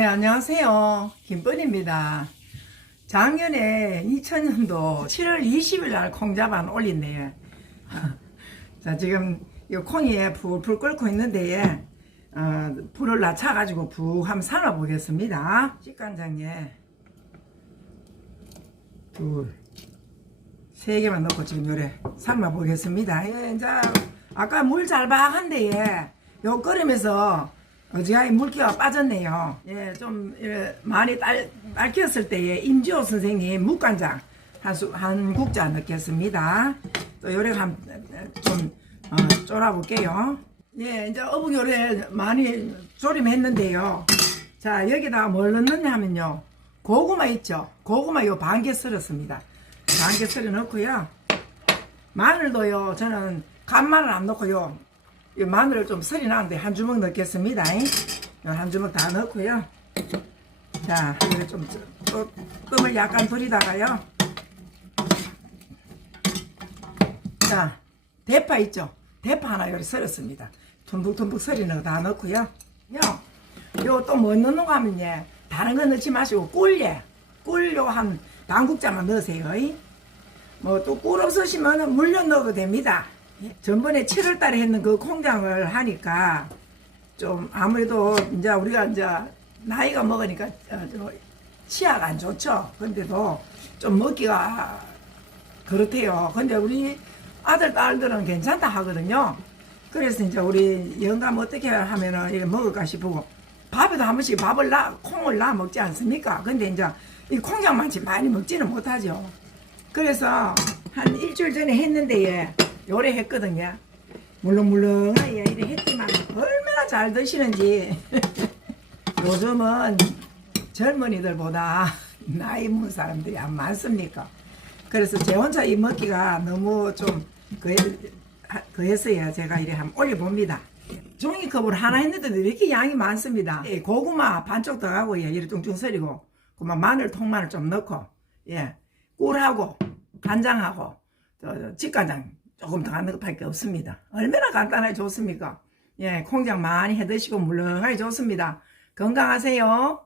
네, 안녕하세요. 김뻔입니다. 작년에 2000년도 7월 20일 날 콩자반 올린대요. 자, 지금 이 콩이 불불 끓고 있는데, 어, 불을 낮춰가지고 푹 한번 삶아 보겠습니다. 식간장에 둘, 세 개만 넣고 지금 요래 삶아 보겠습니다. 예, 이제 아까 물잘 박한데 예, 요 끓이면서 어지간히 물기가 빠졌네요. 예, 좀 예, 많이 딸, 딸켰을 때에 임지호 선생님 묵간장 한, 수, 한 국자 넣겠습니다. 또 요래 한좀 어, 졸아볼게요. 예, 이제 어묵 요래 많이 조림했는데요. 자, 여기다가 뭘 넣느냐 하면요. 고구마 있죠? 고구마 요 반 개 썰었습니다. 반 개 썰어 넣고요. 마늘도요, 저는 간마늘 안 넣고요. 이 마늘을 좀 썰이 나는데 한 주먹 넣겠습니다. 요한 주먹 다 넣고요. 자, 이거 좀, 또, 뜸을 약간 돌리다가요. 자, 대파 있죠? 대파 하나 여기 썰었습니다. 듬뿍듬뿍 썰이는 거 다 넣고요. 요, 요 또 뭐 넣는 거 하면, 예, 다른 거 넣지 마시고, 꿀 예. 꿀 요 한 반국자만 넣으세요. 뭐 또 꿀 없으시면 물엿 넣어도 됩니다. 예, 전번에 7월 달에 했는 그 콩장을 하니까 좀 아무래도 이제 우리가 이제 나이가 먹으니까 어, 저 치아가 안 좋죠. 근데도 좀 먹기가 그렇대요. 근데 우리 아들, 딸들은 괜찮다 하거든요. 그래서 이제 우리 영감 어떻게 하면은 이렇게 먹을까 싶고 밥에도 한 번씩 밥을 나, 콩을 나 먹지 않습니까? 근데 이제 이 콩장만치 많이 먹지는 못하죠. 그래서 한 일주일 전에 했는데 예, 요래 했거든요. 물렁물렁하게 이래 했지만 얼마나 잘 드시는지 요즘은 젊은이들보다 나이 먹은 사람들이 안 많습니까? 그래서 제 혼자 이 먹기가 너무 좀 그해, 그해서야 제가 이래 한번 올려봅니다. 종이컵으로 하나 했는데도 이렇게 양이 많습니다. 예, 고구마 반쪽 더 하고 예, 이렇게 뚱뚱 썰이고 그만 마늘 통마늘 좀 넣고 예, 꿀하고 간장하고 저, 저 집간장 조금 더 넣을 밖에 없습니다. 얼마나 간단하게 좋습니까? 예, 콩장 많이 해 드시고 물렁하게 좋습니다. 건강하세요.